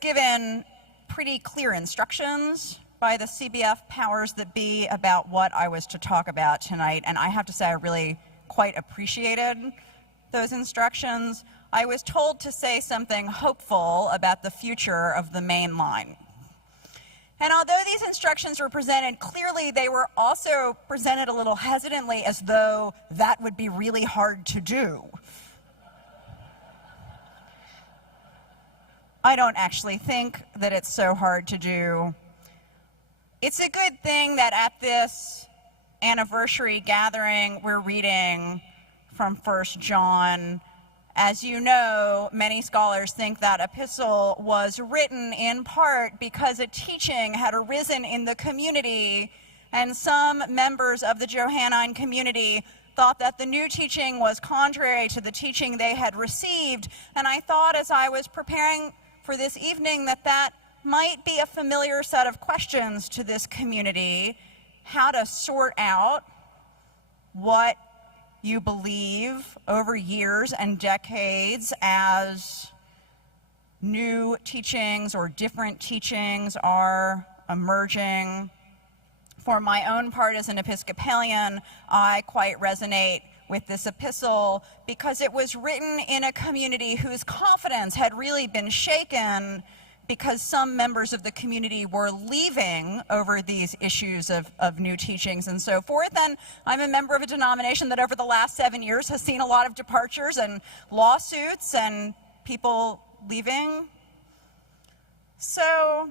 given pretty clear instructions by the CBF powers that be about what I was to talk about tonight, and I have to say I really quite appreciated those instructions. I was told to say something hopeful about the future of the main line. And although these instructions were presented clearly, they were also presented a little hesitantly, as though that would be really hard to do. I don't actually think that it's so hard to do. It's a good thing that at this anniversary gathering, we're reading from 1 John. As you know, many scholars think that epistle was written in part because a teaching had arisen in the community, and some members of the Johannine community thought that the new teaching was contrary to the teaching they had received. And I thought, as I was preparing for this evening, that that might be a familiar set of questions to this community: how to sort out what you believe over years and decades as new teachings or different teachings are emerging. For my own part as an Episcopalian, I quite resonate with this epistle because it was written in a community whose confidence had really been shaken because some members of the community were leaving over these issues of new teachings and so forth. And I'm a member of a denomination that over the last 7 years has seen a lot of departures and lawsuits and people leaving. So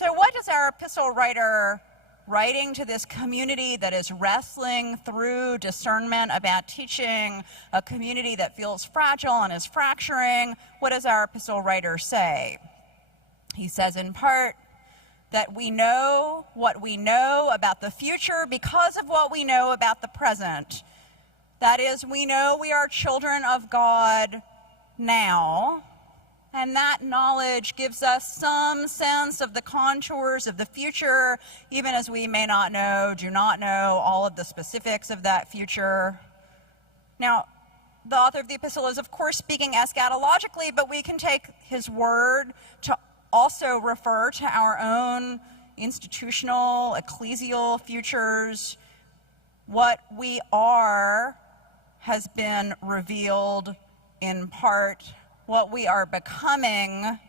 what does our epistle writer, writing to this community that is wrestling through discernment about teaching, a community that feels fragile and is fracturing, what does our epistle writer say? He says in part that we know what we know about the future because of what we know about the present. That is, we know we are children of God now, and that knowledge gives us some sense of the contours of the future, even as we may not know, do not know all of the specifics of that future. Now, the author of the epistle is, of course, speaking eschatologically, but we can take his word to also refer to our own institutional, ecclesial futures. What we are has been revealed in part. What we are becoming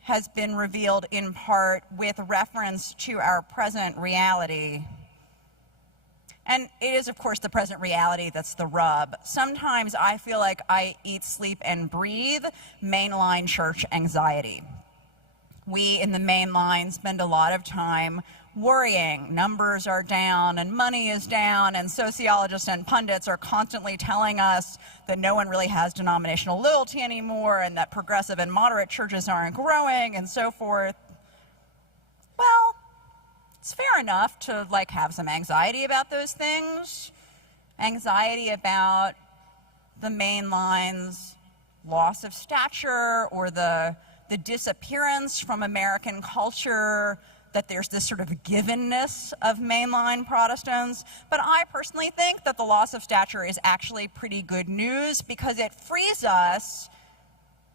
has been revealed in part with reference to our present reality. And it is, of course, the present reality that's the rub. Sometimes I feel like I eat, sleep, and breathe mainline church anxiety. We in the mainline spend a lot of time worrying. Numbers are down and money is down, and sociologists and pundits are constantly telling us that no one really has denominational loyalty anymore and that progressive and moderate churches aren't growing and so forth. Well, it's fair enough to have some anxiety about those things. Anxiety about the mainline's loss of stature or the disappearance from American culture, that there's this sort of givenness of mainline Protestants. But I personally think that the loss of stature is actually pretty good news because it frees us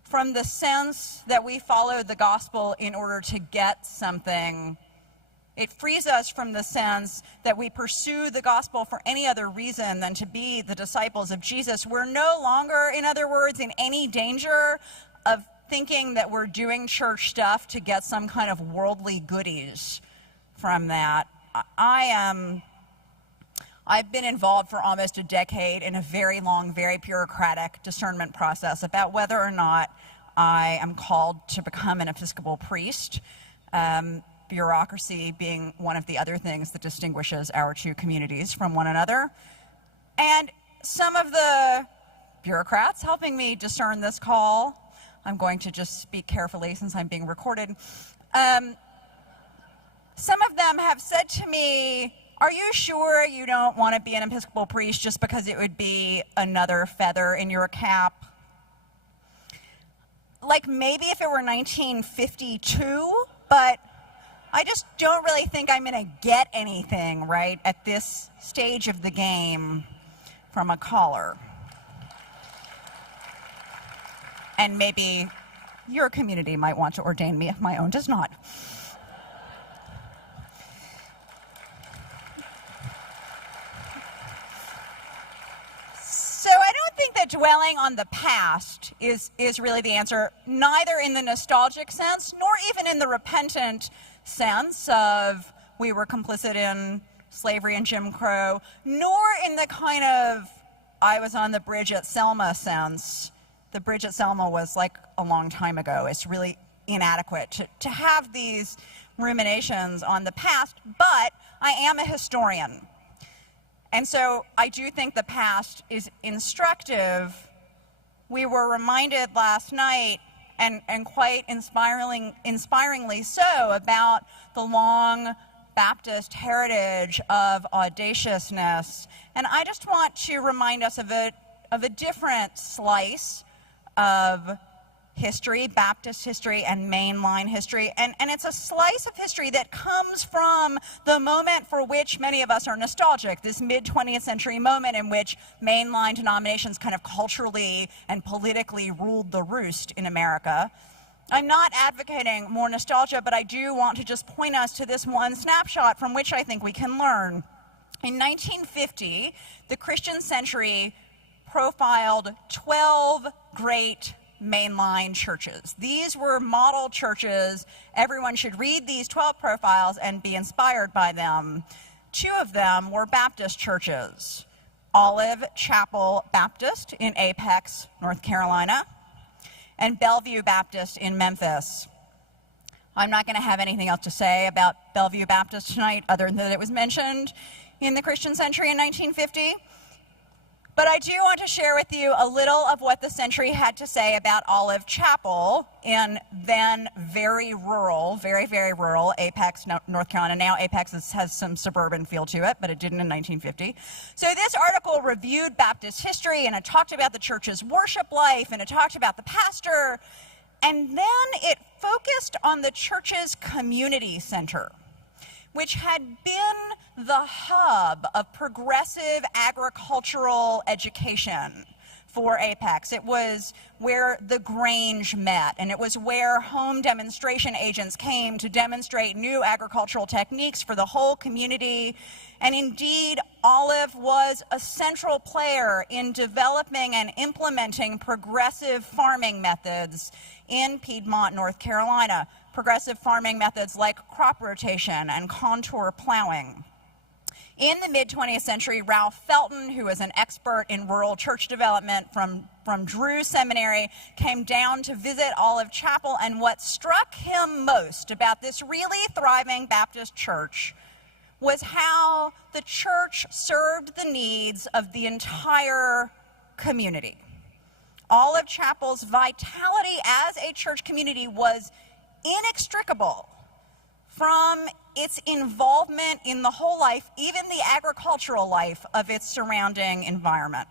from the sense that we follow the gospel in order to get something. It frees us from the sense that we pursue the gospel for any other reason than to be the disciples of Jesus. We're no longer, in other words, in any danger of thinking that we're doing church stuff to get some kind of worldly goodies from that. I've been involved for almost a decade in a very long, very bureaucratic discernment process about whether or not I am called to become an Episcopal priest, bureaucracy being one of the other things that distinguishes our two communities from one another. And some of the bureaucrats helping me discern this call, I'm going to just speak carefully since I'm being recorded. Some of them have said to me, are you sure you don't want to be an Episcopal priest just because it would be another feather in your cap? Maybe if it were 1952, but I just don't really think I'm going to get anything, right, at this stage of the game from a caller. And maybe your community might want to ordain me if my own does not. So I don't think that dwelling on the past is really the answer, neither in the nostalgic sense, nor even in the repentant sense of we were complicit in slavery and Jim Crow, nor in the kind of I was on the bridge at Selma sense. The bridge at Selma was like a long time ago. It's really inadequate to have these ruminations on the past, but I am a historian. And so I do think the past is instructive. We were reminded last night, and quite inspiringly so, about the long Baptist heritage of audaciousness. And I just want to remind us of a different slice of history, Baptist history and mainline history. And it's a slice of history that comes from the moment for which many of us are nostalgic, this mid-20th century moment in which mainline denominations kind of culturally and politically ruled the roost in America. I'm not advocating more nostalgia, but I do want to just point us to this one snapshot from which I think we can learn. In 1950, the Christian Century profiled 12 great mainline churches. These were model churches. Everyone should read these 12 profiles and be inspired by them. 2 of them were Baptist churches: Olive Chapel Baptist in Apex, North Carolina, and Bellevue Baptist in Memphis. I'm not going to have anything else to say about Bellevue Baptist tonight other than that it was mentioned in the Christian Century in 1950. But I do want to share with you a little of what the Century had to say about Olive Chapel in then very rural, very, very rural Apex, North Carolina. Now Apex has some suburban feel to it, but it didn't in 1950. So this article reviewed Baptist history, and it talked about the church's worship life, and it talked about the pastor, and then it focused on the church's community center, which had been the hub of progressive agricultural education for Apex. It was where the Grange met, and it was where home demonstration agents came to demonstrate new agricultural techniques for the whole community. And indeed, Olive was a central player in developing and implementing progressive farming methods in Piedmont, North Carolina. Progressive farming methods like crop rotation and contour plowing. In the mid-20th century, Ralph Felton, who was an expert in rural church development from Drew Seminary, came down to visit Olive Chapel, and what struck him most about this really thriving Baptist church was how the church served the needs of the entire community. Olive Chapel's vitality as a church community was inextricable from its involvement in the whole life, even the agricultural life of its surrounding environment.